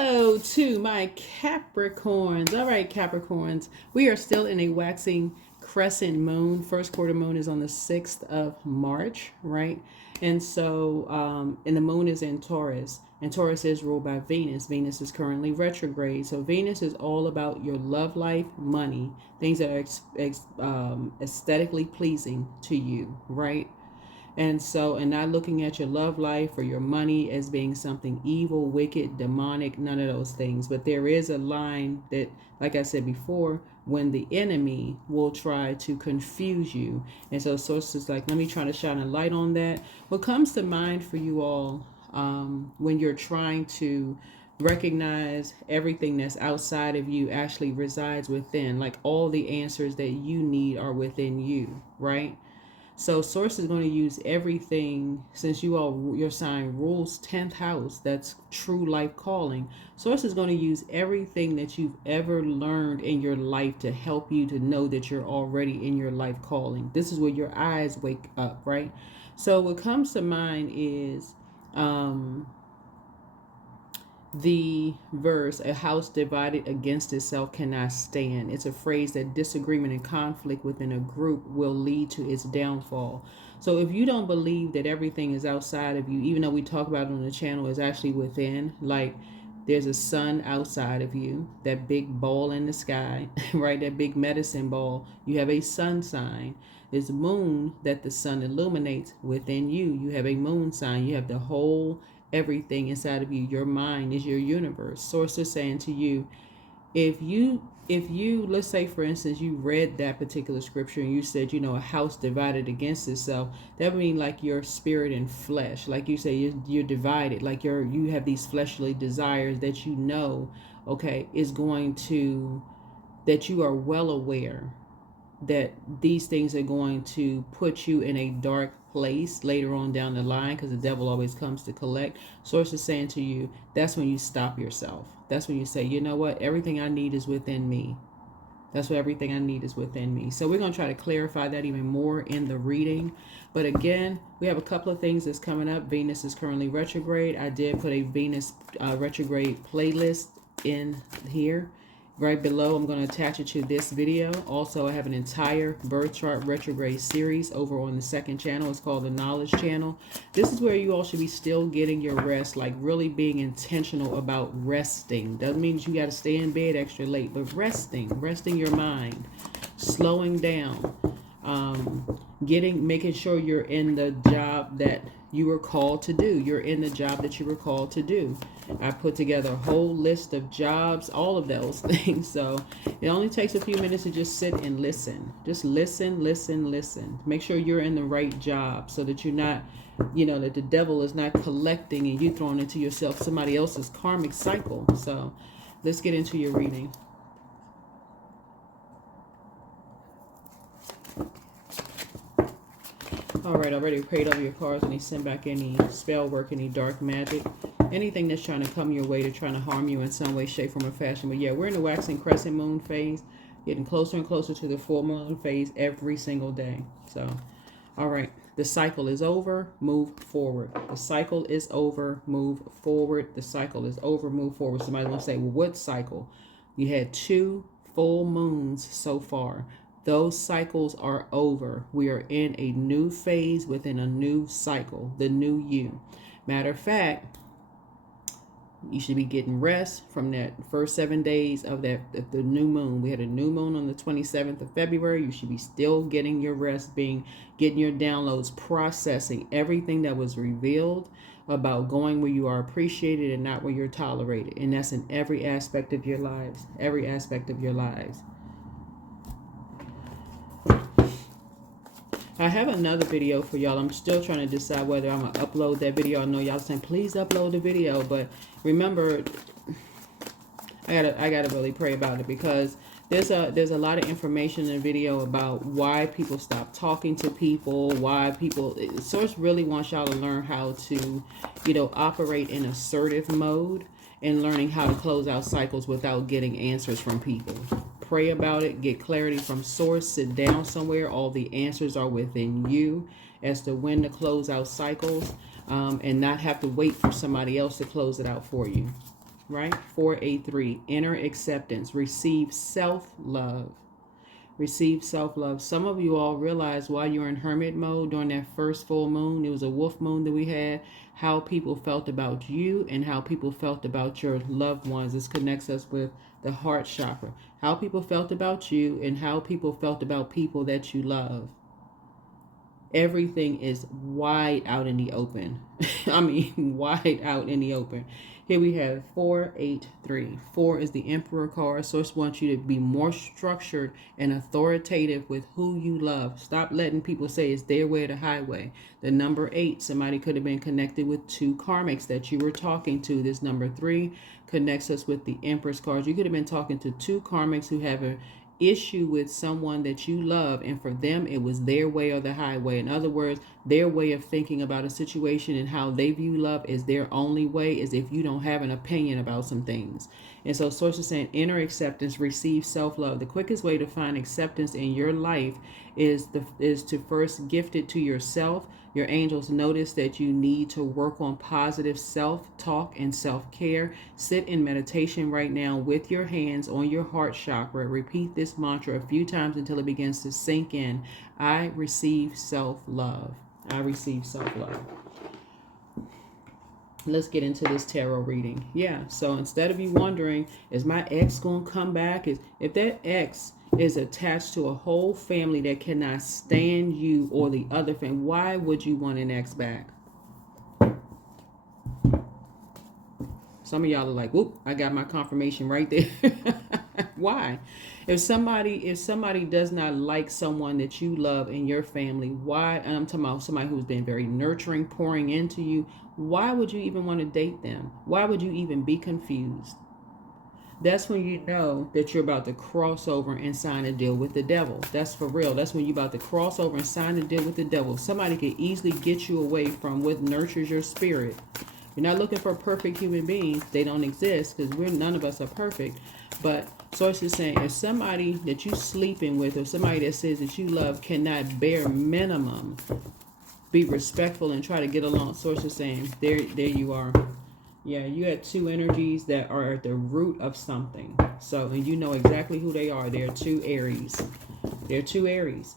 Hello to my Capricorns. All right, Capricorns, we are still in a waxing crescent moon. First quarter moon is on the 6th of March, right? And the moon is in Taurus, and Taurus is ruled by Venus. Venus is currently retrograde. So Venus is all about your love life, money, things that are aesthetically pleasing to you, right? And not looking at your love life or your money as being something evil, wicked, demonic, none of those things. But there is a line that, like I said before, when the enemy will try to confuse you. And so sources like, let me try to shine a light on that. What comes to mind for you all when you're trying to recognize everything that's outside of you actually resides within, like all the answers that you need are within you, right? So source is going to use everything, since your sign rules 10th house, that's true life calling. Source is going to use everything that you've ever learned in your life to help you to know that you're already in your life calling. This is where your eyes wake up, right? So what comes to mind is the verse, a house divided against itself cannot stand. It's a phrase that disagreement and conflict within a group will lead to its downfall. So if you don't believe that everything is outside of you, even though we talk about it on the channel, is actually within, like there's a sun outside of you, that big ball in the sky, right? That big medicine ball. You have a sun sign. There's a moon that the sun illuminates within you. You have a moon sign. You have the whole everything inside of you. Your mind is your universe. Source is saying to you, if you let's say for instance you read that particular scripture and you said, a house divided against itself, that would mean like your spirit and flesh, like you say, you're divided, like you have these fleshly desires that okay, is going to, that you are well aware that these things are going to put you in a dark place later on down the line, because the devil always comes to collect. Source is saying to you, that's when you stop yourself. That's when you say, you know what, everything I need is within me. That's what everything I need is within me. So we're going to try to clarify that even more in the reading. But again, we have a couple of things that's coming up. Venus is currently retrograde. I did put a Venus retrograde playlist in here. Right below, I'm going to attach it to this video. Also, I have an entire birth chart retrograde series over on the second channel. It's called the Knowledge Channel. This is where you all should be still getting your rest, like really being intentional about resting. Doesn't mean you got to stay in bed extra late, but resting your mind, slowing down, making sure you're in the job that you were called to do. You're in the job that you were called to do. I put together a whole list of jobs, all of those things. So it only takes a few minutes to just sit and listen. Just listen. Make sure you're in the right job so that you're not, that the devil is not collecting and you throwing into yourself somebody else's karmic cycle. So let's get into your reading. All right, I already prayed over your cards, and they send back any spell work, any dark magic, anything that's trying to come your way to trying to harm you in some way, shape, form, or fashion. But yeah, we're in the waxing crescent moon phase, getting closer and closer to the full moon phase every single day. So, all right, the cycle is over, move forward. The cycle is over, move forward. The cycle is over, move forward. Somebody will say, well, what cycle? You had 2 full moons so far. Those cycles are over. We are in a new phase within a new cycle, the new you. Matter of fact, you should be getting rest from that first 7 days of the new moon. We had a new moon on the 27th of February. You should be still getting your rest, getting your downloads, processing everything that was revealed about going where you are appreciated and not where you're tolerated. And that's in every aspect of your lives, every aspect of your lives. I have another video for y'all. I'm still trying to decide whether I'm going to upload that video. I know y'all saying, please upload the video. But remember, I gotta really pray about it, because there's a lot of information in the video about why people stop talking to people, why people, Source really wants y'all to learn how to, operate in assertive mode and learning how to close out cycles without getting answers from people. Pray about it, get clarity from Source, sit down somewhere. All the answers are within you as to when to close out cycles, and not have to wait for somebody else to close it out for you. right? 483, inner acceptance, receive self-love. Receive self-love. Some of you all realize while you were in hermit mode during that first full moon, it was a wolf moon that we had, how people felt about you and how people felt about your loved ones. This connects us with the heart chakra. How people felt about you and how people felt about people that you love. Everything is wide out in the open. I mean, wide out in the open. Here we have 483. 4 is the Emperor card. Source wants you to be more structured and authoritative with who you love. Stop letting people say it's their way or the highway. The number 8, somebody could have been connected with 2 karmics that you were talking to. This number 3 connects us with the Empress cards. You could have been talking to 2 karmics who have a issue with someone that you love, and for them it was their way or the highway. In other words, their way of thinking about a situation and how they view love is their only way, is if you don't have an opinion about some things. And so source is saying inner acceptance, receive self-love. The quickest way to find acceptance in your life is to first gift it to yourself. Your angels notice that you need to work on positive self-talk and self-care. Sit in meditation right now with your hands on your heart chakra. Repeat this mantra a few times until it begins to sink in. I receive self-love. I receive self-love. Let's get into this tarot reading. Yeah, so instead of you wondering, is my ex going to come back? If that ex is attached to a whole family that cannot stand you or the other family, why would you want an ex back? Some of y'all are like, whoop, I got my confirmation right there. Why? If somebody does not like someone that you love in your family, why? And I'm talking about somebody who's been very nurturing, pouring into you. Why would you even want to date them? Why would you even be confused? That's when you know that you're about to cross over and sign a deal with the devil. That's for real. That's when you're about to cross over and sign a deal with the devil. Somebody could easily get you away from what nurtures your spirit. You're not looking for perfect human beings. They don't exist because none of us are perfect. But source is saying if somebody that you're sleeping with or somebody that says that you love cannot bare minimum be respectful and try to get along, source is saying there you are. Yeah, you had 2 energies that are at the root of something. So, and you know exactly who they are. They're 2 Aries. They're 2 Aries.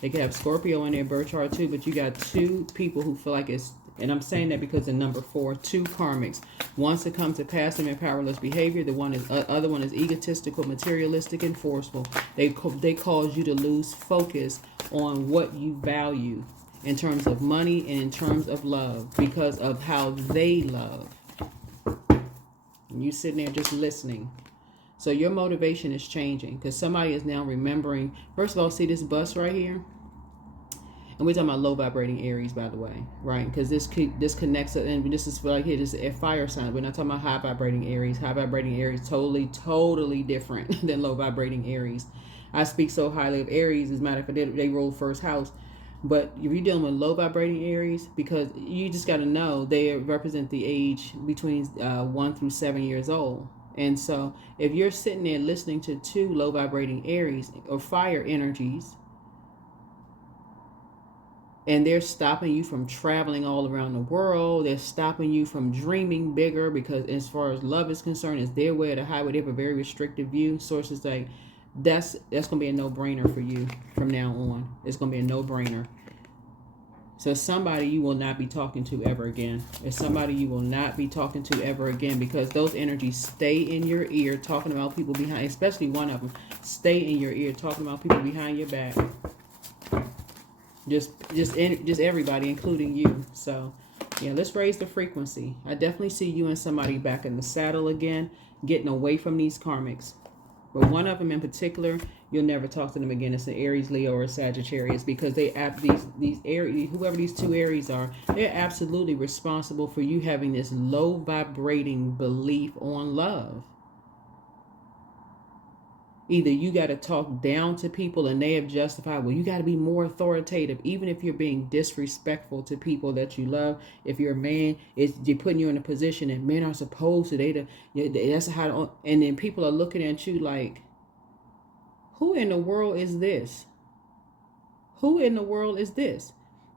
They could have Scorpio in their birth chart too, but you got 2 people who feel like it's, and I'm saying that because in number 4, 2 karmics. One succumb to passive and powerless behavior. The other one is egotistical, materialistic, and forceful. They cause you to lose focus on what you value in terms of money and in terms of love because of how they love. And you sitting there just listening. So your motivation is changing because somebody is now remembering. First of all, see this bus right here? And we're talking about low vibrating Aries, by the way, right? Because this connects, and this is like here, this is a fire sign. We're not talking about high vibrating Aries. High vibrating Aries, totally different than low vibrating Aries. I speak so highly of Aries. As a matter of fact, they roll first house. But if you're dealing with low vibrating Aries, because you just got to know they represent the age between 1 through 7 years old. And so if you're sitting there listening to 2 low vibrating Aries or fire energies, and they're stopping you from traveling all around the world, they're stopping you from dreaming bigger, because as far as love is concerned, it's their way or the highway. They have a very restrictive view. Sources like, that's gonna be a no-brainer for you from now on. It's gonna be a no-brainer. So somebody you will not be talking to ever again. It's somebody you will not be talking to ever again, because those energies stay in your ear talking about people behind, especially one of them, stay in your ear talking about people behind your back. Just everybody, including you. So yeah, let's raise the frequency. I definitely see you and somebody back in the saddle again, getting away from these karmics. But one of them in particular, you'll never talk to them again. It's an Aries, Leo, or Sagittarius, because these Aries, whoever these 2 Aries are, they're absolutely responsible for you having this low vibrating belief on love. Either you got to talk down to people and they have justified, well, you got to be more authoritative, even if you're being disrespectful to people that you love. If you're a man, they're putting you in a position that men are supposed to. That's how. And then people are looking at you like, who in the world is this? Who in the world is this?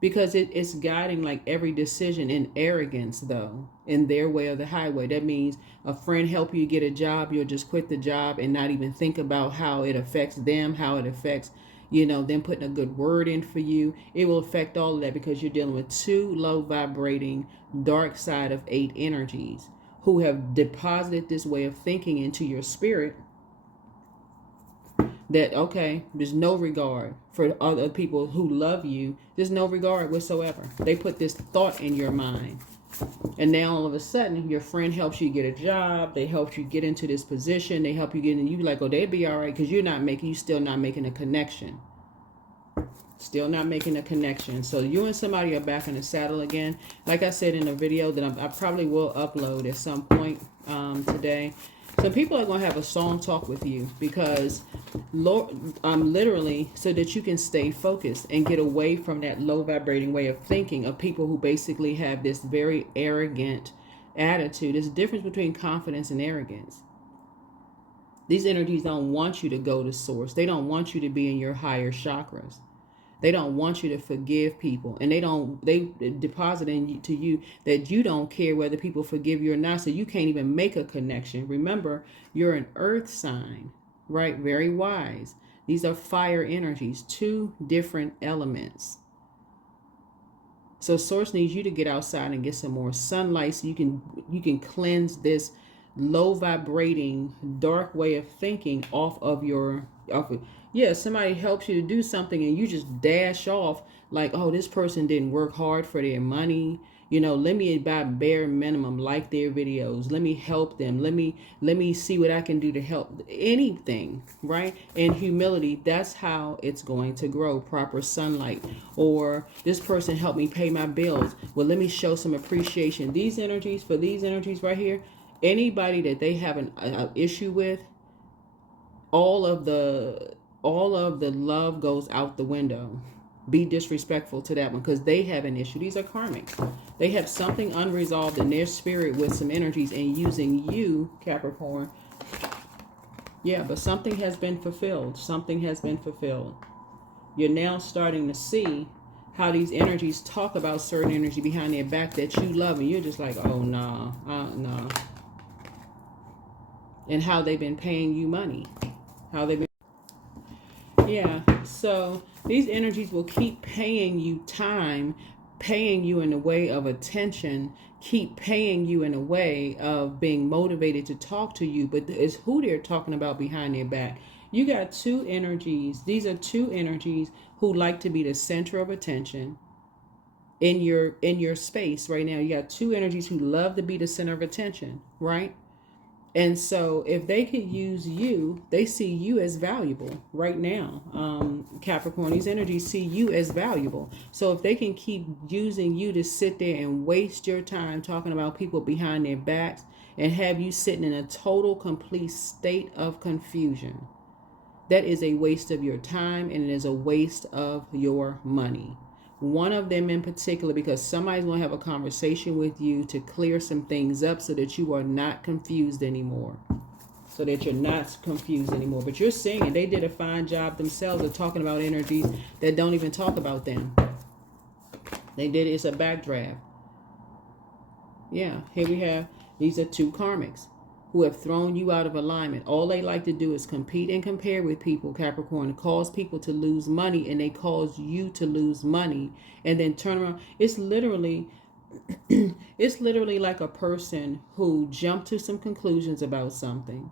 because it's guiding like every decision in arrogance, though, in their way or the highway. That means a friend help you get a job, you'll just quit the job and not even think about how it affects them, how it affects, them putting a good word in for you. It will affect all of that because you're dealing with two low vibrating dark side of 8 energies who have deposited this way of thinking into your spirit, that okay, there's no regard for other people who love you. There's no regard whatsoever. They put this thought in your mind, and now all of a sudden your friend helps you get a job, they help you get into this position, they help you get in, you like, oh, they'd be all right, because you still not making a connection. Still not making a connection. So you and somebody are back in the saddle again. Like I said in a video that I probably will upload at some point today. Some people are going to have a song talk with you because literally so that you can stay focused and get away from that low vibrating way of thinking of people who basically have this very arrogant attitude. There's a difference between confidence and arrogance. These energies don't want you to go to source. They don't want you to be in your higher chakras. They don't want you to forgive people, and they deposit into you that you don't care whether people forgive you or not, so you can't even make a connection. Remember, you're an earth sign, right? Very wise. These are fire energies, 2 different elements. So source needs you to get outside and get some more sunlight so you can cleanse this low vibrating dark way of thinking off of somebody helps you to do something and you just dash off like, oh, this person didn't work hard for their money, let me buy bare minimum, like their videos, let me help them, let me see what I can do to help. Anything, right? And humility, that's how it's going to grow. Proper sunlight. Or this person helped me pay my bills, well, let me show some appreciation. These energies right here, anybody that they have an issue with, all of the love goes out the window. Be disrespectful to that one because they have an issue. These are karmic. They have something unresolved in their spirit with some energies and using you, Capricorn. Yeah, but something has been fulfilled. Something has been fulfilled. You're now starting to see how these energies talk about certain energy behind their back that you love, and you're just like, oh, nah. And how they've been paying you money. Yeah, so these energies will keep paying you time, paying you in a way of attention, keep paying you in a way of being motivated to talk to you, but it's who they're talking about behind their back. You got 2 energies. These are 2 energies who like to be the center of attention in your space right now. You got 2 energies who love to be the center of attention, right? And so if they could use you, they see you as valuable right now. Capricorn, these energies see you as valuable. So if they can keep using you to sit there and waste your time talking about people behind their backs and have you sitting in a total, complete state of confusion, that is a waste of your time and it is a waste of your money. One of them in particular, because somebody's going to have a conversation with you to clear some things up so that you are not confused anymore. But you're seeing it. They did a fine job themselves of talking about energies that don't even talk about them. It's a backdraft. Yeah, here we have, these are 2 karmics who have thrown you out of alignment. All they like to do is compete and compare with people, Capricorn, cause people to lose money, and they cause you to lose money and then turn around. It's literally like a person who jumped to some conclusions about something,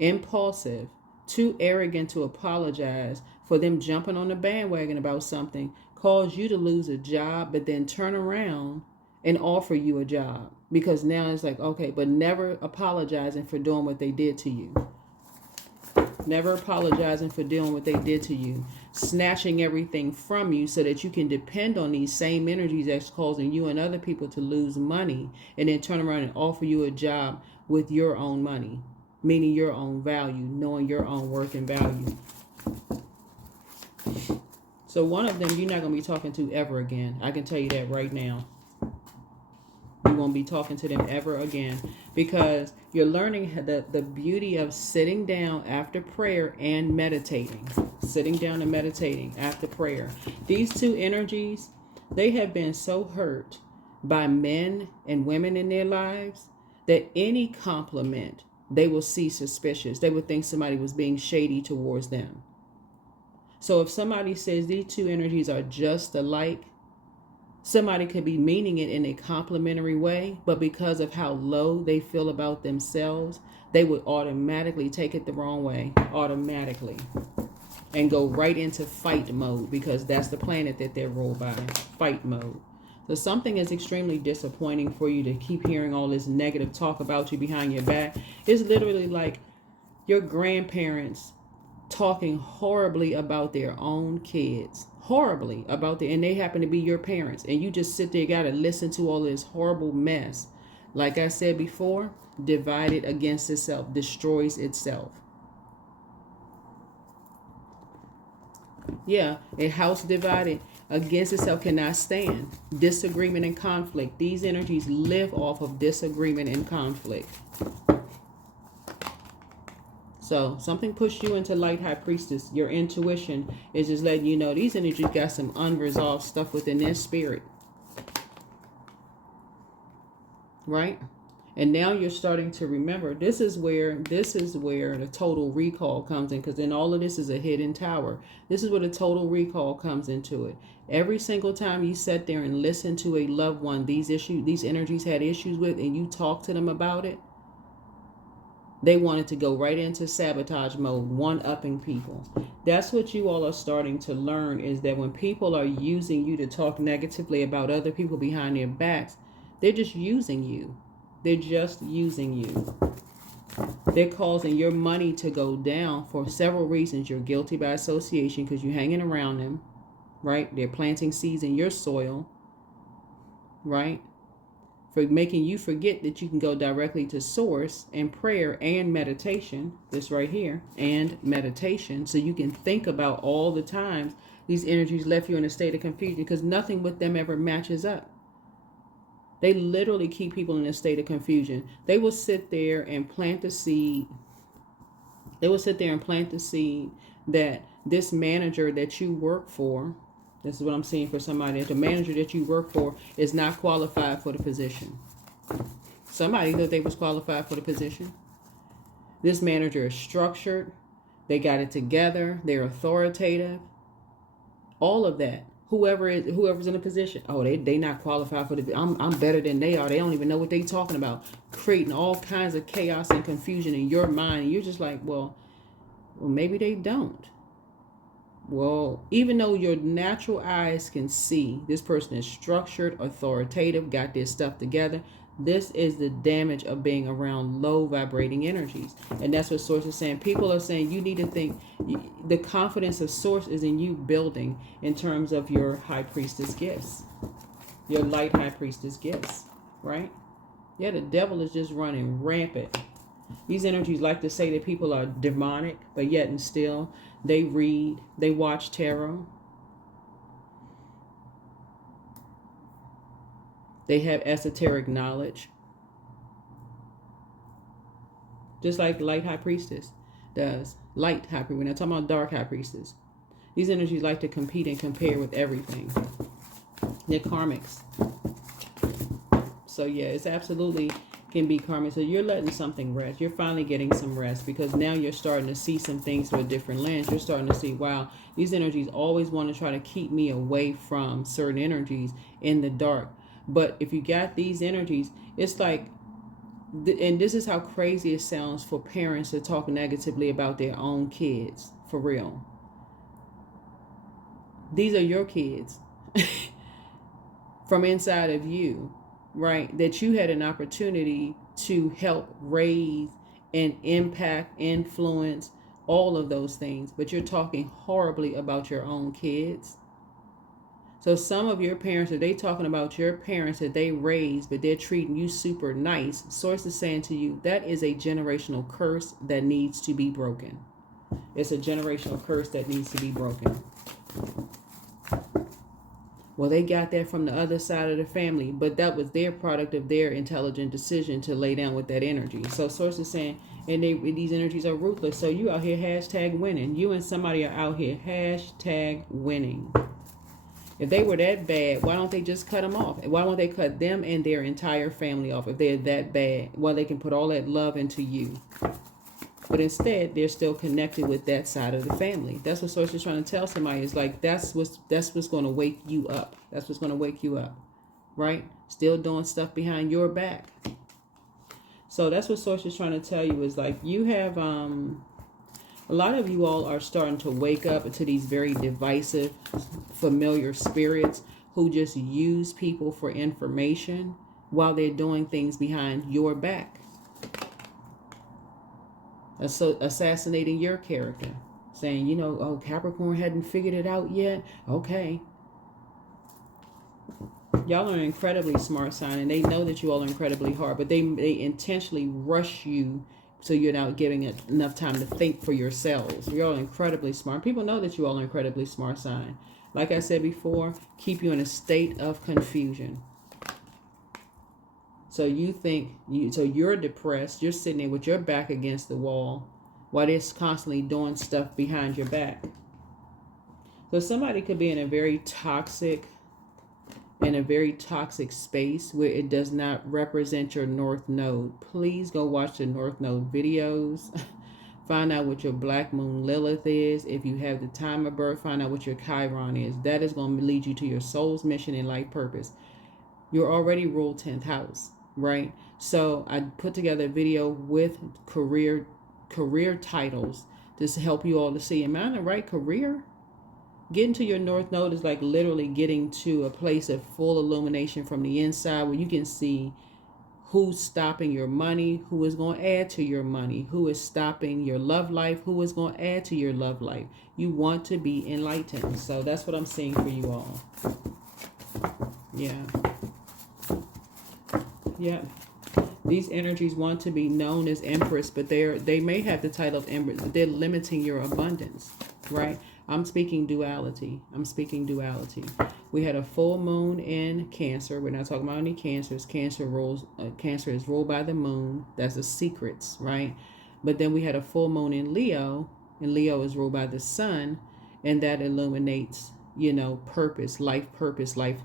impulsive, too arrogant to apologize for them jumping on the bandwagon about something, cause you to lose a job, but then turn around and offer you a job. Because now it's like, okay, but never apologizing for doing what they did to you. Never apologizing for doing what they did to you. Snatching everything from you so that you can depend on these same energies that's causing you and other people to lose money, and then turn around and offer you a job with your own money, meaning your own value, knowing your own worth and value. So one of them you're not going to be talking to ever again. I can tell you that right now. You won't be talking to them ever again, because you're learning the beauty of sitting down after prayer and meditating. Sitting down and meditating after prayer. These 2 energies, They have been so hurt by men and women in their lives that any compliment they will see suspicious. They would think somebody was being shady towards them. So if somebody says these two energies are just alike, somebody could be meaning it in a complimentary way, but because of how low they feel about themselves, they would automatically take it the wrong way, automatically, and go right into fight mode, because that's the planet that they're ruled by, fight mode. So something is extremely disappointing for you to keep hearing all this negative talk about you behind your back. It's literally like your grandparents talking horribly about their own kids, horribly about and they happen to be your parents, and you just sit there, gotta listen to all this horrible mess. Like I said before, divided against itself, destroys itself. Yeah, a house divided against itself cannot stand. Disagreement and conflict. These energies live off of disagreement and conflict. So something pushed you into light high priestess. Your intuition is just letting you know these energies got some unresolved stuff within their spirit. Right? And now you're starting to remember, this is where the total recall comes in, because then all of this is a hidden tower. This is where the total recall comes into it. Every single time you sat there and listened to a loved one these energies had issues with, and you talked to them about it, they wanted to go right into sabotage mode, one-upping people. That's what you all are starting to learn, is that when people are using you to talk negatively about other people behind their backs, they're just using you. They're just using you. They're causing your money to go down for several reasons. You're guilty by association because you're hanging around them, right? They're planting seeds in your soil, right? For making you forget that you can go directly to source and prayer and meditation, this right here, and meditation, so you can think about all the times these energies left you in a state of confusion, because nothing with them ever matches up. They literally keep people in a state of confusion. They will sit there and plant the seed. They will sit there and plant the seed that this manager that you work for, this is what I'm seeing for somebody, that the manager that you work for is not qualified for the position. Somebody thought they was qualified for the position. This manager is structured. They got it together. They're authoritative. All of that. Whoever's in a position, oh, they not qualified for the. I'm better than they are. They don't even know what they talking about, creating all kinds of chaos and confusion in your mind. And you're just like, well, maybe they don't. Well, even though your natural eyes can see this person is structured, authoritative, got their stuff together, this is the damage of being around low vibrating energies. And that's what Source is saying. People are saying you need to think, the confidence of Source is in you building in terms of your high priestess gifts, your light high priestess gifts, right? Yeah, the devil is just running rampant. These energies like to say that people are demonic, but yet and still they read, they watch tarot. They have esoteric knowledge. Just like light high priestess does. Light high priestess. We're not talking about dark high priestess. These energies like to compete and compare with everything. They're karmics. So yeah, it's absolutely can be karmic. So you're letting something rest. You're finally getting some rest, because now you're starting to see some things through a different lens. You're starting to see, wow, these energies always want to try to keep me away from certain energies in the dark. But if you got these energies, it's like, and this is how crazy it sounds for parents to talk negatively about their own kids, for real. These are your kids from inside of you, right? That you had an opportunity to help raise and impact, influence, all of those things. But you're talking horribly about your own kids. So some of your parents, are they talking about your parents that they raised, but they're treating you super nice? Source is saying to you, that is a generational curse that needs to be broken. It's a generational curse that needs to be broken. Well, they got that from the other side of the family, but that was their product of their intelligent decision to lay down with that energy. So Source is saying, and these energies are ruthless. So you out here hashtag winning. You and somebody are out here hashtag winning. If they were that bad, why don't they just cut them off? Why won't they cut them and their entire family off if they're that bad? Well, they can put all that love into you. But instead, they're still connected with that side of the family. That's what Source is trying to tell somebody. Is like, that's what's going to wake you up. That's what's going to wake you up, right? Still doing stuff behind your back. So that's what Source is trying to tell you, is like, you have a lot of you all are starting to wake up to these very divisive, familiar spirits who just use people for information while they're doing things behind your back. Assassinating your character, saying, you know, oh, Capricorn hadn't figured it out yet. Okay. Y'all are an incredibly smart sign, and they know that you all are incredibly hard, but they intentionally rush you so you're not giving it enough time to think for yourselves. You're all incredibly smart. People know that you all are incredibly smart sign. Like I said before, keep you in a state of confusion. So you think, so you're depressed, you're sitting there with your back against the wall while they're constantly doing stuff behind your back. So somebody could be in a very toxic space where it does not represent your North Node. Please go watch the North Node videos. Find out what your Black Moon Lilith is. If you have the time of birth, find out what your Chiron is. That is going to lead you to your soul's mission and life purpose. You're already ruled 10th house. Right, so I put together a video with career titles to help you all to see, am I in the right career? Getting to your North Node is like literally getting to a place of full illumination from the inside, where you can see who's stopping your money, who is going to add to your money, who is stopping your love life, who is going to add to your love life. You want to be enlightened. So that's what I'm seeing for you all. Yeah. Yeah, these energies want to be known as Empress, but they may have the title of Empress, but they're limiting your abundance, right? I'm speaking duality. We had a full moon in Cancer. We're not talking about any Cancers. Cancer is ruled by the moon. That's the secrets, right? But then we had a full moon in Leo, and Leo is ruled by the sun, and that illuminates, you know, purpose, life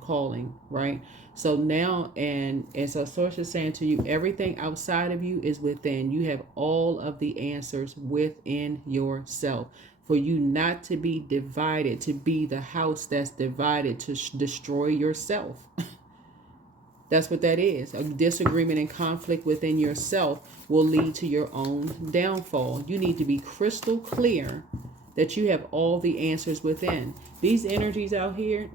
calling, right? So now, and so Source is saying to you, everything outside of you is within. You have all of the answers within yourself. For you not to be divided, to be the house that's divided, to destroy yourself. That's what that is. A disagreement and conflict within yourself will lead to your own downfall. You need to be crystal clear that you have all the answers within. These energies out here,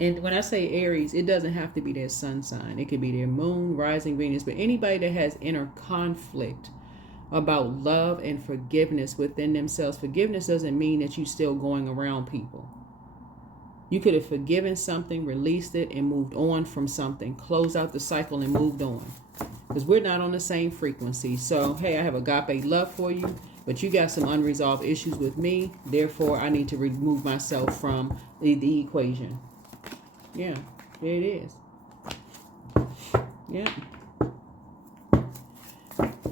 and when I say Aries, it doesn't have to be their sun sign. It could be their moon, rising Venus, but anybody that has inner conflict about love and forgiveness within themselves. Forgiveness doesn't mean that you're still going around people. You could have forgiven something, released it, and moved on from something. Close out the cycle and moved on. Because we're not on the same frequency. So, hey, I have agape love for you, but you got some unresolved issues with me. Therefore, I need to remove myself from the equation. Yeah, there it is. Yeah.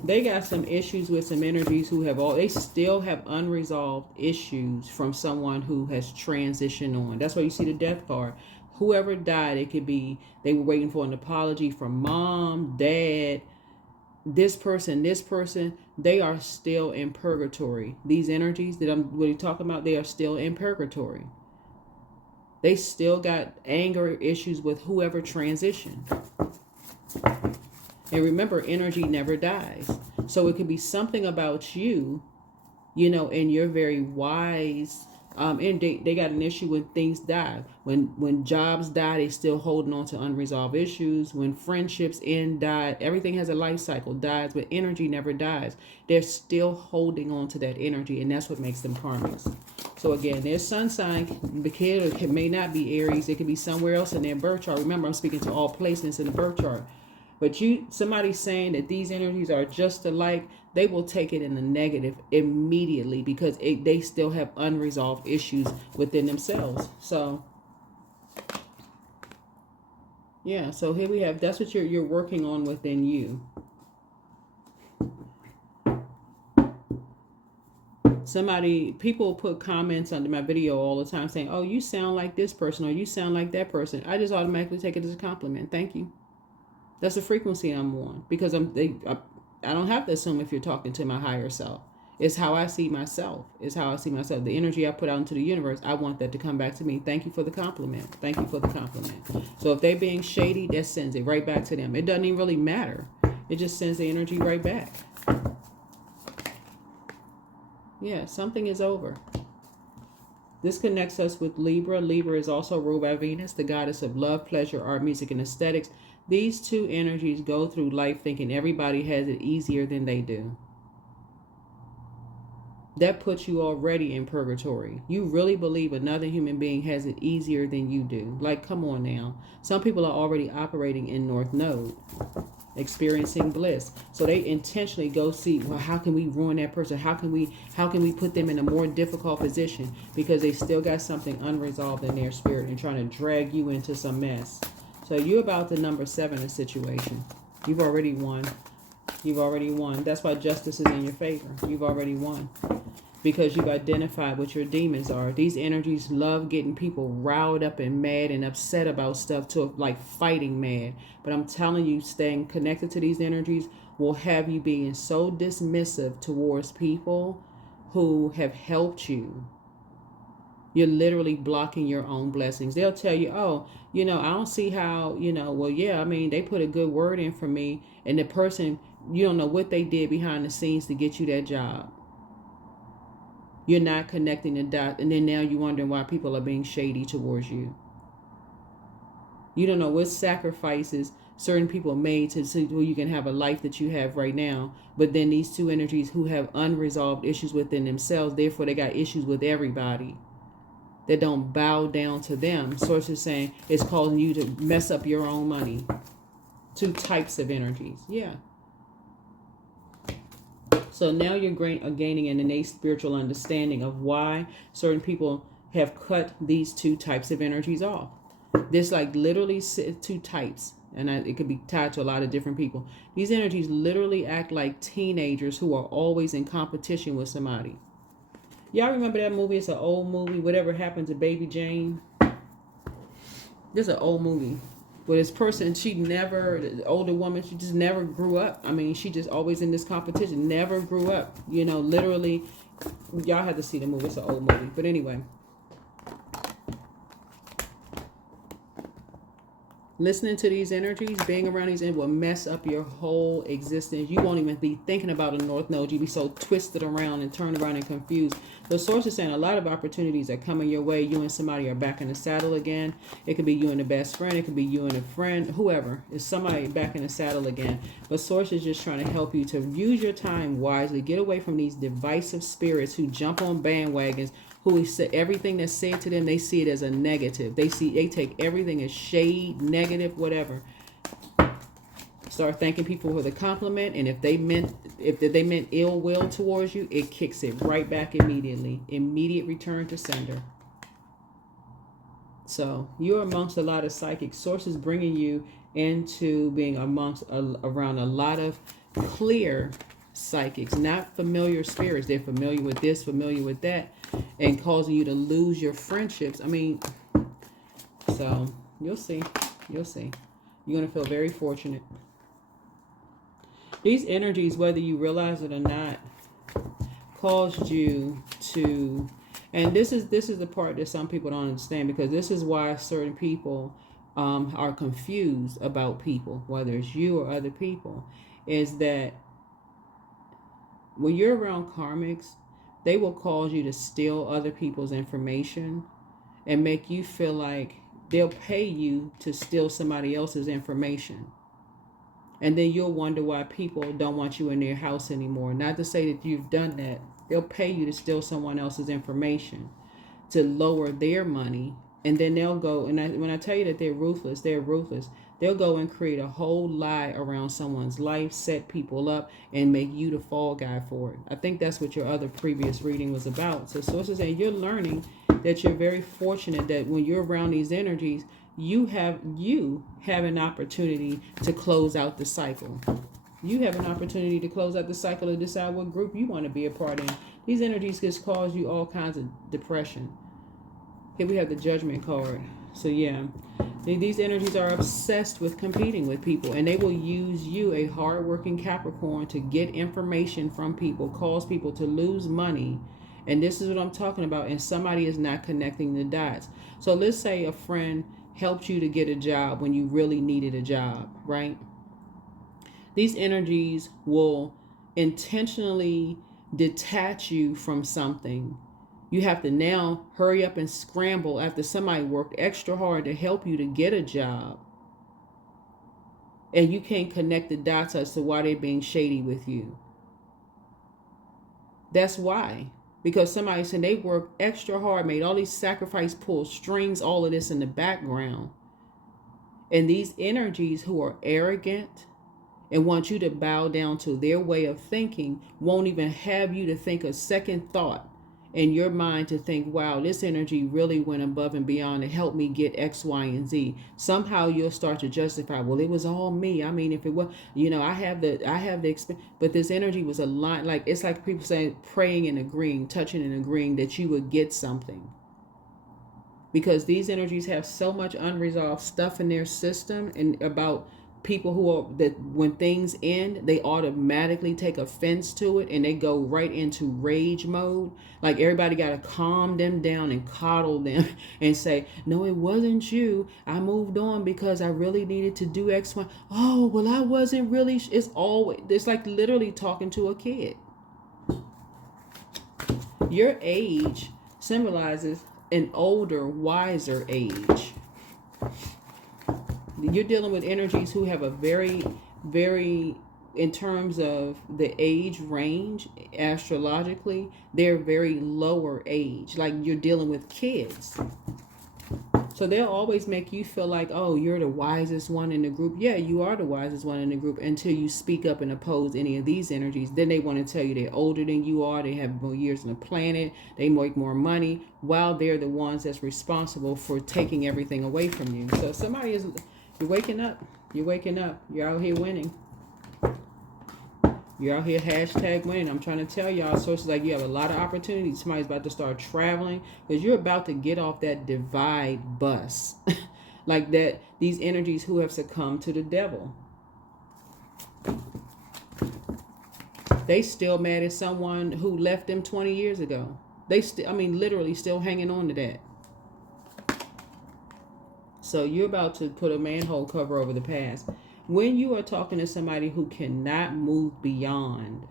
They got some issues with some energies who have they still have unresolved issues from someone who has transitioned on. That's why you see the death card. Whoever died, it could be they were waiting for an apology from mom, dad, this person, they are still in purgatory. These energies that I'm really talking about, they are still in purgatory. They still got anger issues with whoever transitioned. And remember, energy never dies. So it could be something about you, you know, and you're very wise. And they got an issue when things die. When jobs die, they still holding on to unresolved issues. When friendships end, die. Everything has a life cycle, dies, but energy never dies. They're still holding on to that energy, and that's what makes them karmics. So again, their sun sign, the kid may not be Aries. It could be somewhere else in their birth chart. Remember, I'm speaking to all placements in the birth chart. But somebody saying that these energies are just alike, they will take it in the negative immediately because they still have unresolved issues within themselves. So, yeah, so here we have, that's what you're working on within you. People put comments under my video all the time saying, oh, you sound like this person or you sound like that person. I just automatically take it as a compliment. Thank you. That's the frequency I'm on, because I don't have to assume if you're talking to my higher self. It's how I see myself. It's how I see myself. The energy I put out into the universe, I want that to come back to me. Thank you for the compliment. Thank you for the compliment. So if they're being shady, that sends it right back to them. It doesn't even really matter. It just sends the energy right back. Yeah, something is over. This connects us with Libra. Libra is also ruled by Venus, the goddess of love, pleasure, art, music, and aesthetics. These two energies go through life thinking everybody has it easier than they do. That puts you already in purgatory. You really believe another human being has it easier than you do. Like, come on now. Some people are already operating in North Node, experiencing bliss. So they intentionally go see, well, how can we ruin that person? How can we put them in a more difficult position? Because they still got something unresolved in their spirit and trying to drag you into some mess. So you're about the number 7 situation. You've already won. You've already won. That's why justice is in your favor. You've already won. Because you've identified what your demons are. These energies love getting people riled up and mad and upset about stuff to like fighting mad. But I'm telling you, staying connected to these energies will have you being so dismissive towards people who have helped you. You're literally blocking your own blessings. They'll tell you, oh, I don't see how, well, yeah, I mean, they put a good word in for me. And the person, you don't know what they did behind the scenes to get you that job. You're not connecting the dots. And then now you're wondering why people are being shady towards you. You don't know what sacrifices certain people made so you can have a life that you have right now. But then these two energies who have unresolved issues within themselves, therefore they got issues with everybody that don't bow down to them. Sources saying it's causing you to mess up your own money. Two types of energies. Yeah. So now you're gaining an innate spiritual understanding of why certain people have cut these two types of energies off. There's like literally two types, and it could be tied to a lot of different people. These energies literally act like teenagers who are always in competition with somebody. Y'all remember that movie? It's an old movie. Whatever Happened to Baby Jane? This is an old movie. But this person, the older woman, she just never grew up. I mean, she just always in this competition. Never grew up. Literally, y'all have to see the movie. It's an old movie. But anyway. Listening to these energies, being around these energies will mess up your whole existence. You won't even be thinking about a North Node. You'll be so twisted around and turned around and confused. The source is saying a lot of opportunities are coming your way. You and somebody are back in the saddle again. It could be you and a best friend. It could be you and a friend. Whoever. It's somebody back in the saddle again. But source is just trying to help you to use your time wisely. Get away from these divisive spirits who jump on bandwagons, who say everything that's said to them, they see it as a negative. They take everything as shade, negative, whatever. Start thanking people for the compliment, and if they meant ill will towards you, it kicks it right back immediately. Immediate return to sender. So you're amongst a lot of psychic sources, bringing you into being around a lot of clear psychics, not familiar spirits. They're familiar with this, familiar with that, and causing you to lose your friendships. I mean, so you'll see. You're going to feel very fortunate. These energies, whether you realize it or not, caused you to, and this is the part that some people don't understand, because this is why certain people are confused about people, whether it's you or other people, is that when you're around karmics, they will cause you to steal other people's information and make you feel like they'll pay you to steal somebody else's information. And then you'll wonder why people don't want you in their house anymore. Not to say that you've done that. They'll pay you to steal someone else's information to lower their money. And then they'll go, and when I tell you that they're ruthless, they'll go and create a whole lie around someone's life, set people up, and make you the fall guy for it. I think that's what your other previous reading was about. So sources say you're learning that you're very fortunate that when you're around these energies, you have an opportunity to close out the cycle. You have an opportunity to close out the cycle and decide what group you want to be a part in. These energies just cause you all kinds of depression. Here we have the Judgment card. So yeah, these energies are obsessed with competing with people, and they will use you, a hardworking Capricorn, to get information from people, cause people to lose money. And this is what I'm talking about. And somebody is not connecting the dots. So let's say a friend helped you to get a job when you really needed a job, right? These energies will intentionally detach you from something. You have to now hurry up and scramble after somebody worked extra hard to help you to get a job. And you can't connect the dots as to why they're being shady with you. That's why. Because somebody said they worked extra hard, made all these sacrifices, pulled strings, all of this in the background. And these energies who are arrogant and want you to bow down to their way of thinking won't even have you to think a second thought in your mind to think, wow, this energy really went above and beyond to help me get X, Y, and Z. Somehow you'll start to justify, well, it was all me. I mean, if it was, I have the experience, but this energy was aligned. Like, it's like people saying, praying and agreeing, touching and agreeing that you would get something. Because these energies have so much unresolved stuff in their system, and about people who are, that when things end, they automatically take offense to it and they go right into rage mode. Like, everybody got to calm them down and coddle them and say, no, it wasn't you. I moved on because I really needed to do X, Y. Oh, well, I wasn't really. It's like literally talking to a kid. Your age symbolizes an older, wiser age. You're dealing with energies who have a very, very, in terms of the age range, astrologically, they're very lower age. Like, you're dealing with kids. So they'll always make you feel like, oh, you're the wisest one in the group. Yeah, you are the wisest one in the group until you speak up and oppose any of these energies. Then they want to tell you they're older than you are. They have more years on the planet. They make more money, while they're the ones that's responsible for taking everything away from you. So somebody is... You're waking up. You're waking up. You're out here winning. You're out here #winning. I'm trying to tell y'all, sources, like, you have a lot of opportunities. Somebody's about to start traveling because you're about to get off that divide bus. Like that, these energies who have succumbed to the devil. They still mad at someone who left them 20 years ago. They literally still hanging on to that. So you're about to put a manhole cover over the past. When you are talking to somebody who cannot move beyond,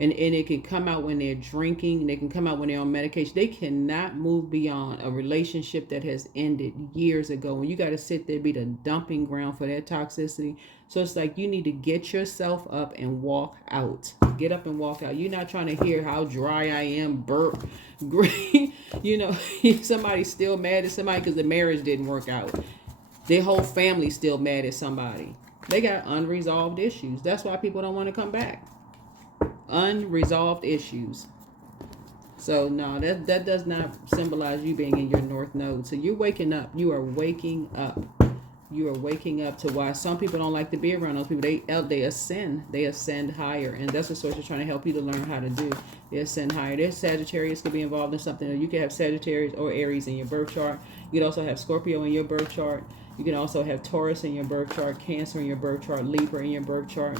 and it can come out when they're drinking, and they can come out when they're on medication. They cannot move beyond a relationship that has ended years ago. And you got to sit there, be the dumping ground for that toxicity. So it's like, you need to get yourself up and walk out. Get up and walk out. You're not trying to hear how dry I am, burp, great. Somebody's still mad at somebody because the marriage didn't work out. Their whole family's still mad at somebody. They got unresolved issues. That's why people don't want to come back. Unresolved issues. So no, that does not symbolize you being in your north node. So you're waking up. You are waking up. You are waking up to why some people don't like to be around those people. They ascend higher, and that's what source is trying to help you to learn how to do. They ascend higher. There's Sagittarius could be involved in something. You could have Sagittarius or Aries in your birth chart. You could also have Scorpio in your birth chart. You can also have Taurus in your birth chart, Cancer in your birth chart, Libra in your birth chart.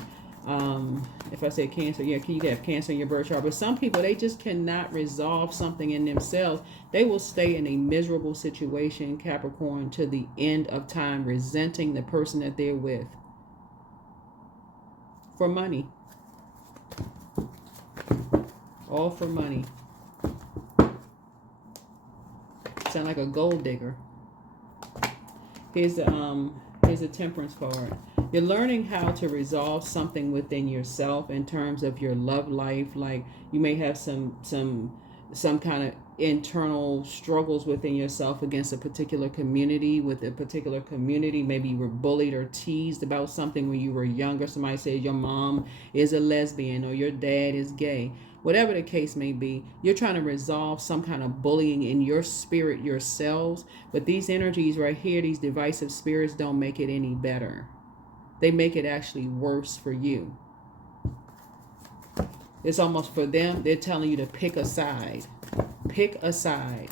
If I say Cancer, yeah, you can have Cancer in your birth chart. But some people, they just cannot resolve something in themselves. They will stay in a miserable situation, Capricorn, to the end of time, resenting the person that they're with. For money. All for money. Sound like a gold digger. Here's the Temperance card. You're learning how to resolve something within yourself in terms of your love life. Like, you may have some kind of internal struggles within yourself against a particular community, with a particular community. Maybe you were bullied or teased about something when you were younger. Somebody said your mom is a lesbian or your dad is gay. Whatever the case may be, you're trying to resolve some kind of bullying in your spirit yourselves. But these energies right here, these divisive spirits, don't make it any better. They make it actually worse for you. It's almost for them, they're telling you to pick a side. Pick a side.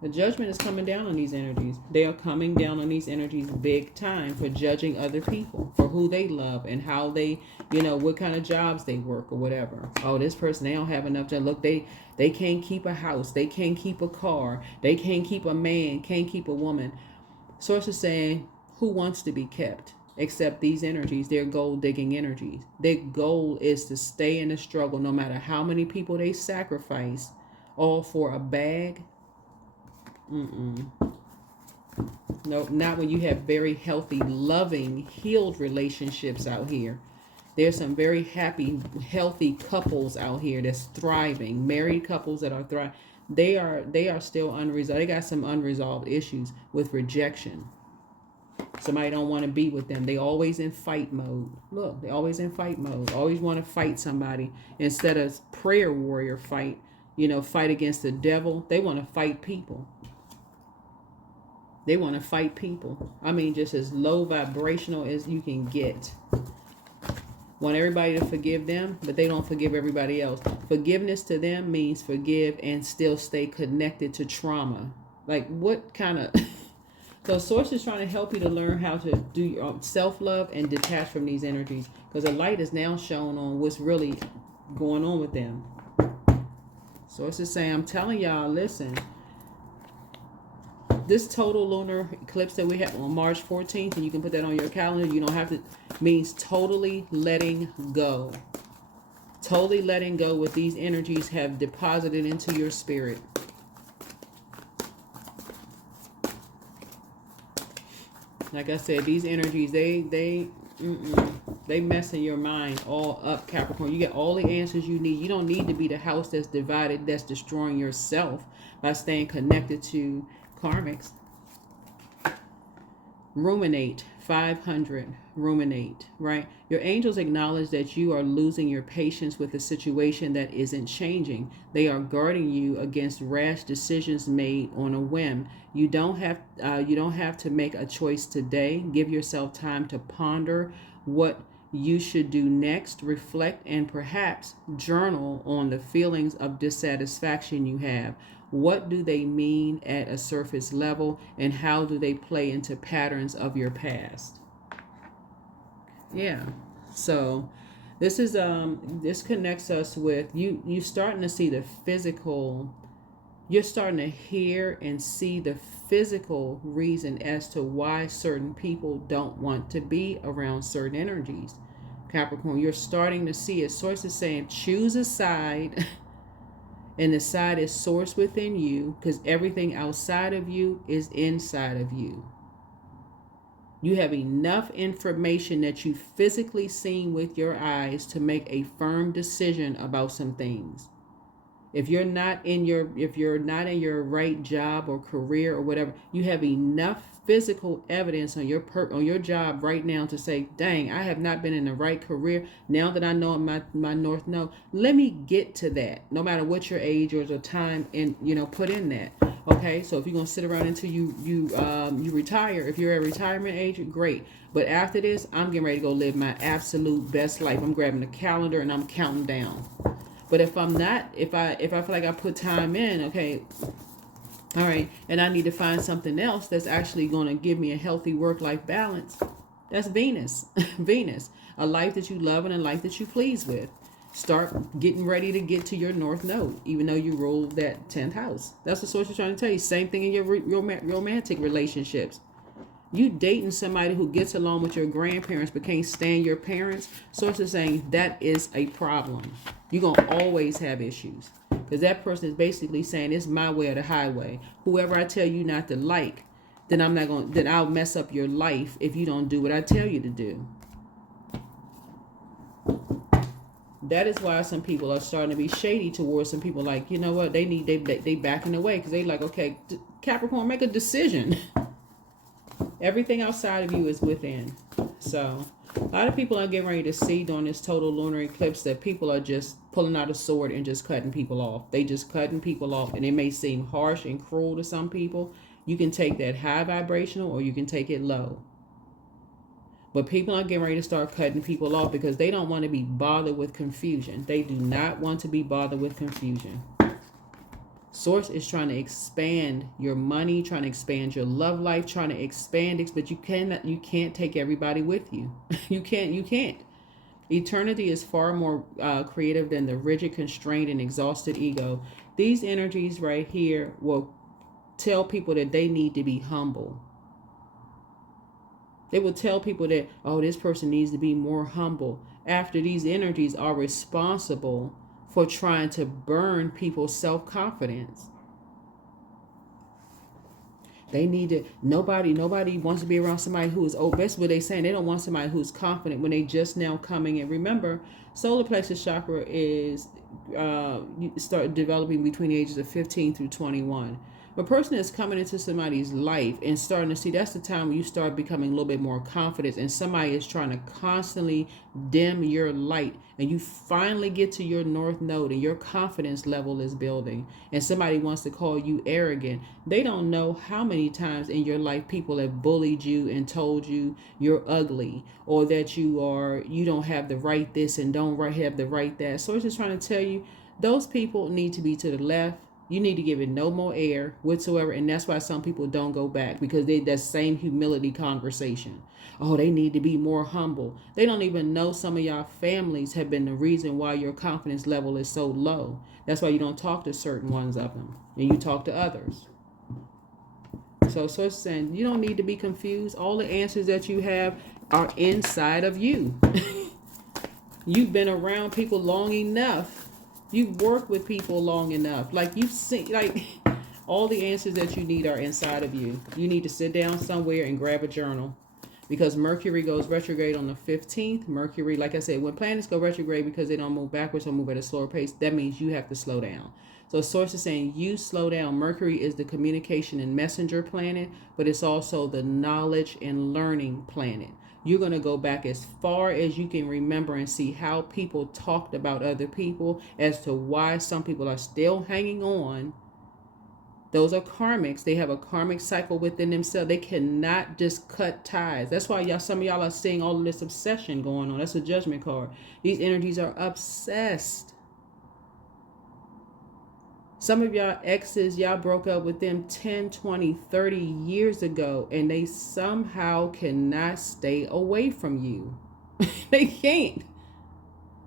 The judgment is coming down on these energies. They are coming down on these energies big time for judging other people, for who they love and how they, what kind of jobs they work or whatever. Oh, this person, they don't have enough to look. They can't keep a house. They can't keep a car. They can't keep a man, can't keep a woman. Source is saying, who wants to be kept? Except these energies, they're gold digging energies. Their goal is to stay in the struggle no matter how many people they sacrifice, all for a bag. No, not when you have very healthy, loving, healed relationships out here. There's some very happy, healthy couples out here that's thriving. Married couples that are thriving. They are still unresolved. They got some unresolved issues with rejection. Somebody don't want to be with them. They always in fight mode. Look, they always in fight mode. Always want to fight somebody instead of prayer warrior fight. Fight against the devil. They want to fight people. They want to fight people. I mean, just as low vibrational as you can get. Want everybody to forgive them, but they don't forgive everybody else. Forgiveness to them means forgive and still stay connected to trauma. Like, what kind of... So Source is trying to help you to learn how to do your self-love and detach from these energies. Because a light is now shown on what's really going on with them. Source is saying, I'm telling y'all, listen... This total lunar eclipse that we have on March 14th, and you can put that on your calendar, you don't have to, means totally letting go. Totally letting go what these energies have deposited into your spirit. Like I said, these energies, they messing your mind all up, Capricorn. You get all the answers you need. You don't need to be the house that's divided, that's destroying yourself by staying connected to karmics. Ruminate, 500. Ruminate, right? Your angels acknowledge that you are losing your patience with a situation that isn't changing. They are guarding you against rash decisions made on a whim. You don't have to make a choice today. Give yourself time to ponder what you should do next. Reflect and perhaps journal on the feelings of dissatisfaction you have. What do they mean at a surface level, and how do they play into patterns of your past? Yeah. So this is this connects us with you starting to see the physical. You're starting to hear and see the physical reason as to why certain people don't want to be around certain energies. Capricorn, you're starting to see it. Source is saying choose a side. And the side is source within you, because everything outside of you is inside of you. You have enough information that you've physically seen with your eyes to make a firm decision about some things. If you're not in your right job or career or whatever, you have enough physical evidence on your job right now to say, dang, I have not been in the right career. Now that I know my North Node, let me get to that. No matter what your age or the time and put in that. Okay, so if you're gonna sit around until you retire, if you're at retirement age, great. But after this, I'm getting ready to go live my absolute best life. I'm grabbing the calendar and I'm counting down. But if I'm not, if I feel like I put time in, okay, all right, and I need to find something else that's actually going to give me a healthy work-life balance, that's Venus. Venus, a life that you love and a life that you please with. Start getting ready to get to your North Node, even though you ruled that 10th house. That's the source is trying to tell you. Same thing in your romantic relationships. You dating somebody who gets along with your grandparents but can't stand your parents, source is saying that is a problem. You're going to always have issues. Because that person is basically saying it's my way or the highway. Whoever I tell you not to like, then I'll mess up your life if you don't do what I tell you to do. That is why some people are starting to be shady towards some people. Like, you know what? They backing away because they like, okay, Capricorn, make a decision. Everything outside of you is within. So a lot of people are getting ready to see during this total lunar eclipse that people are just pulling out a sword and just cutting people off. They just cutting people off. And it may seem harsh and cruel to some people. You can take that high vibrational or you can take it low. But people are getting ready to start cutting people off because they don't want to be bothered with confusion. They do not want to be bothered with confusion. Source is trying to expand your money, trying to expand your love life, trying to expand, but you can't take everybody with you. You can't. Eternity is far more creative than the rigid, constrained, and exhausted ego. These energies right here will tell people that they need to be humble. They will tell people that, oh, this person needs to be more humble, after these energies are responsible for trying to burn people's self-confidence. They need to, nobody wants to be around somebody who is, oh, that's what they're saying. They don't want somebody who's confident when they just now coming in. Remember, solar plexus chakra is, you start developing between the ages of 15 through 21. A person is coming into somebody's life and starting to see, that's the time when you start becoming a little bit more confident, and somebody is trying to constantly dim your light, and you finally get to your north node and your confidence level is building, and somebody wants to call you arrogant. They don't know how many times in your life people have bullied you and told you you're ugly, or that you don't have the right this and don't have the right that. So it's just trying to tell you, those people need to be to the left. You need to give it no more air whatsoever. And that's why some people don't go back, because that same humility conversation. Oh, they need to be more humble. They don't even know some of y'all families have been the reason why your confidence level is so low. That's why you don't talk to certain ones of them and you talk to others. So it's saying you don't need to be confused. All the answers that you have are inside of you. You've been around people long enough. You've worked with people long enough. Like, you've seen, like, all the answers that you need are inside of you. You need to sit down somewhere and grab a journal, because Mercury goes retrograde on the 15th. Mercury, like I said, when planets go retrograde, because they don't move backwards or move at a slower pace, that means you have to slow down. So Source is saying you slow down. Mercury is the communication and messenger planet, but it's also the knowledge and learning planet. You're going to go back as far as you can remember and see how people talked about other people, as to why some people are still hanging on. Those are karmics. They have a karmic cycle within themselves. They cannot just cut ties. That's why some of y'all are seeing all of this obsession going on. That's a judgment card. These energies are obsessed. Some of y'all exes, y'all broke up with them 10, 20, 30 years ago, and they somehow cannot stay away from you. They can't.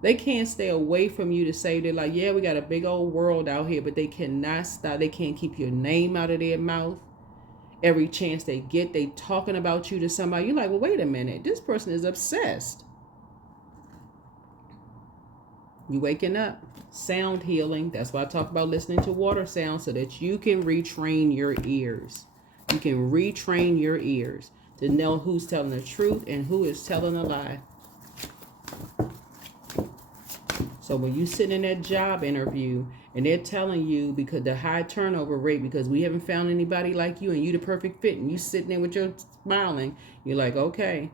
They can't stay away from you to say, they're like, yeah, we got a big old world out here, but they cannot stop. They can't keep your name out of their mouth. Every chance they get, they talking about you to somebody. You're like, well, wait a minute. This person is obsessed. You waking up. Sound healing. That's why I talk about listening to water sounds, so that you can retrain your ears. You can retrain your ears to know who's telling the truth and who is telling a lie. So when you sit in that job interview and they're telling you, because the high turnover rate, because we haven't found anybody like you and you the perfect fit, and you sitting there with your smiling, you're like, okay.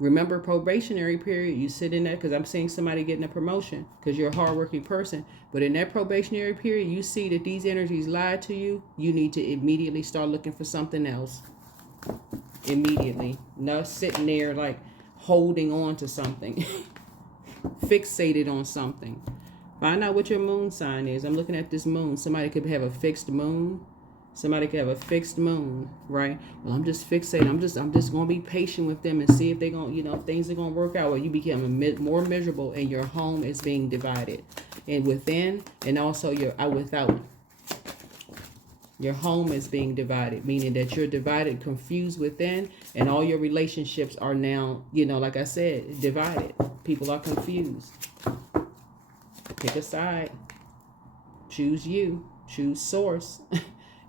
Remember probationary period, you sit in that, because I'm seeing somebody getting a promotion because you're a hardworking person. But in that probationary period, you see that these energies lied to you. You need to immediately start looking for something else. Immediately. Not sitting there like holding on to something. Fixated on something. Find out what your moon sign is. I'm looking at this moon. Somebody could have a fixed moon. Somebody could have a fixed moon, right? Well, I'm just fixated. I'm just going to be patient with them and see if they're going, things are going to work out. Well, you become more miserable, and your home is being divided, and within, and also your without. Your home is being divided, meaning that you're divided, confused within, and all your relationships are now, like I said, divided. People are confused. Pick a side. Choose you. Choose source.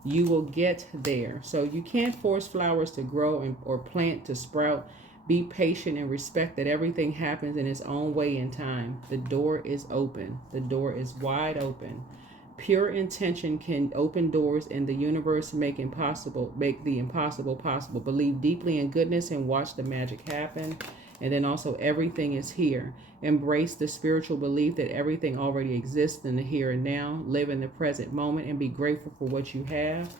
You will get there. So you can't force flowers to grow or plant to sprout. Be patient and respect that everything happens in its own way and time. The door is open. The door is wide open. Pure intention can open doors in the universe, make the impossible possible. Believe deeply in goodness and watch the magic happen. And then also, everything is here. Embrace the spiritual belief that everything already exists in the here and now. Live in the present moment and be grateful for what you have.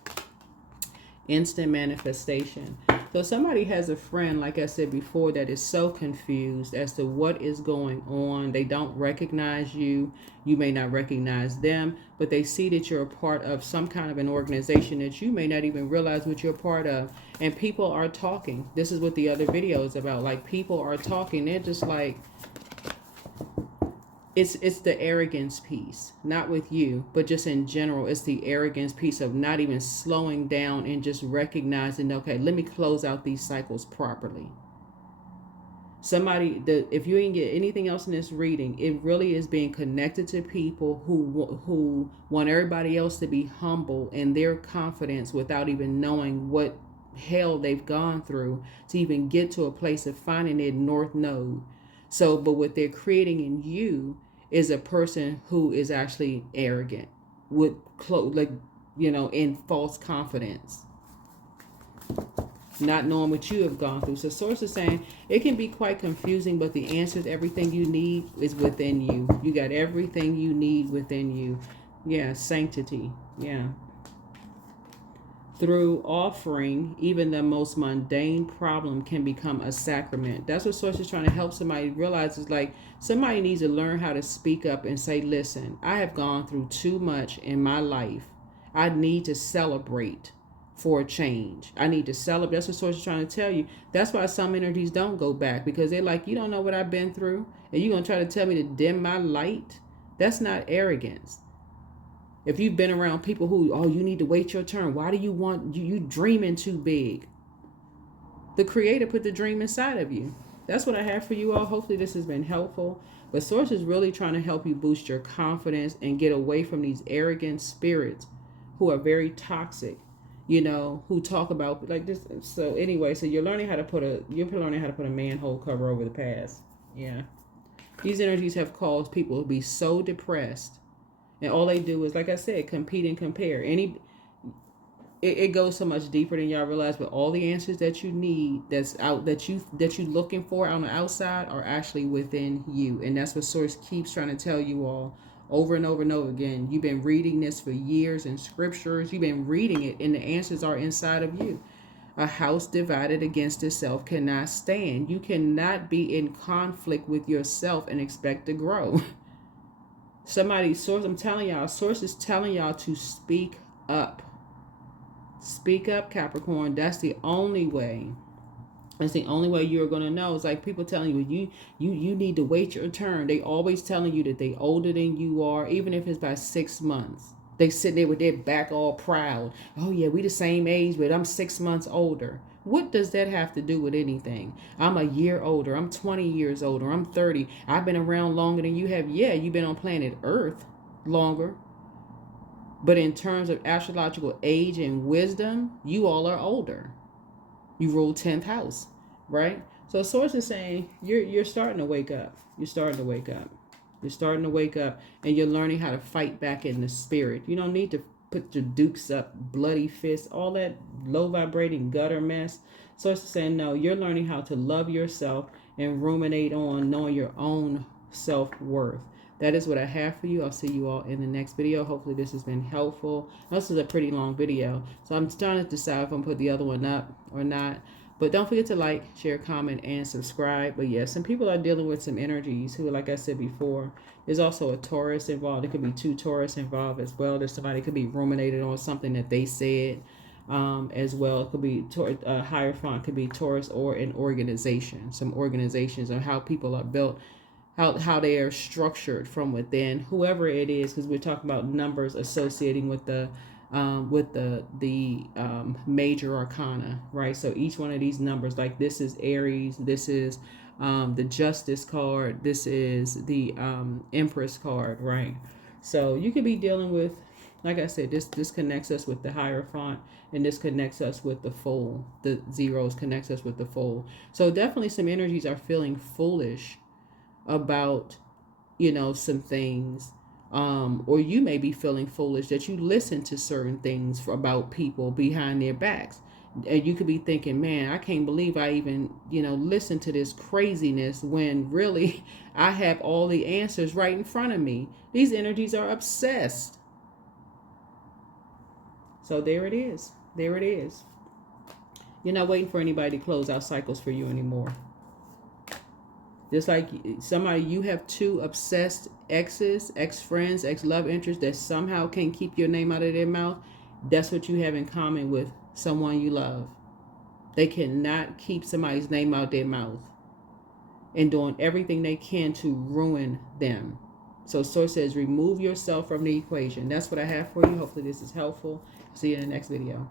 instant manifestation. So somebody has a friend, like I said before, that is so confused as to what is going on. They don't recognize you. You may not recognize them, but they see that you're a part of some kind of an organization that you may not even realize what you're a part of. And people are talking. This is what the other video is about. Like, people are talking. They're just like, it's the arrogance piece, not with you, but just in general. It's the arrogance piece of not even slowing down and just recognizing, okay, let me close out these cycles properly. If you ain't get anything else in this reading, it really is being connected to people who want everybody else to be humble in their confidence without even knowing what hell they've gone through to even get to a place of finding their north node. So, but what they're creating in you is a person who is actually arrogant with in false confidence, not knowing what you have gone through. So Source is saying it can be quite confusing, but the answer to everything you need is within you. You got everything you need within you. Yeah, sanctity. Yeah. Through offering, even the most mundane problem can become a sacrament. That's what Source is trying to help somebody realize. Is like, somebody needs to learn how to speak up and say, listen, I have gone through too much in my life. I need to celebrate for a change. I need to celebrate. That's what Source is trying to tell you. That's why some energies don't go back, because they're like, you don't know what I've been through, and you're going to try to tell me to dim my light? That's not arrogance. If you've been around people who, oh, you need to wait your turn. Why do you want, you dreaming too big? The Creator put the dream inside of you. That's what I have for you all. Hopefully this has been helpful. But Source is really trying to help you boost your confidence and get away from these arrogant spirits who are very toxic, who talk about like this. So anyway, so you're learning how to put a manhole cover over the past. Yeah. These energies have caused people to be so depressed. And all they do is, like I said, compete and compare. It goes so much deeper than y'all realize. But all the answers that you need, that's out, that you looking for on the outside, are actually within you. And that's what Source keeps trying to tell you all over and over and over again. You've been reading this for years in scriptures. You've been reading it, and the answers are inside of you. A house divided against itself cannot stand. You cannot be in conflict with yourself and expect to grow. Source, I'm telling y'all, Source is telling y'all to speak up. Speak up, Capricorn. That's the only way. That's the only way you're going to know. It's like people telling you need to wait your turn. They always telling you that they older than you are, even if it's by 6 months. They sitting there with their back all proud. Oh yeah, we the same age, but I'm 6 months older. What does that have to do with anything? I'm a year older. I'm 20 years older. I'm 30. I've been around longer than you have. Yeah, you've been on planet Earth longer. But in terms of astrological age and wisdom, you all are older. You rule 10th house, right? So Source is saying you're starting to wake up. You're starting to wake up. You're starting to wake up, and you're learning how to fight back in the spirit. You don't need to put your dukes up, bloody fists, all that low vibrating gutter mess. So it's saying, no, you're learning how to love yourself and ruminate on knowing your own self-worth. That is what I have for you. I'll see you all in the next video. Hopefully this has been helpful. This is a pretty long video, so I'm trying to decide if I'm put the other one up or not. But don't forget to like, share, comment, and subscribe. But yeah, some people are dealing with some energies who, like I said before, there's also a Taurus involved. There could be 2 Taurus involved as well. There's somebody could be ruminated on something that they said as well. It could be Hierophant, could be Taurus, or an organization. Some organizations, or how people are built, how they are structured from within. Whoever it is, because we're talking about numbers associating with the major arcana, right? So each one of these numbers, like this is Aries, this is the Justice card, this is the Empress card, right? So you could be dealing with, like I said, this connects us with the Hierophant, and this connects us with the Fool. The zeros connects us with the Fool. So definitely some energies are feeling foolish about, some things. Or you may be feeling foolish that you listen to certain things about people behind their backs. And you could be thinking, man, I can't believe I even, listen to this craziness, when really I have all the answers right in front of me. These energies are obsessed. So there it is. There it is. You're not waiting for anybody to close out cycles for you anymore. Just like somebody, you have two obsessed exes, ex-friends, ex-love interests that somehow can't keep your name out of their mouth. That's what you have in common with someone you love. They cannot keep somebody's name out their mouth and doing everything they can to ruin them. So Source says, remove yourself from the equation. That's what I have for you. Hopefully this is helpful. See you in the next video.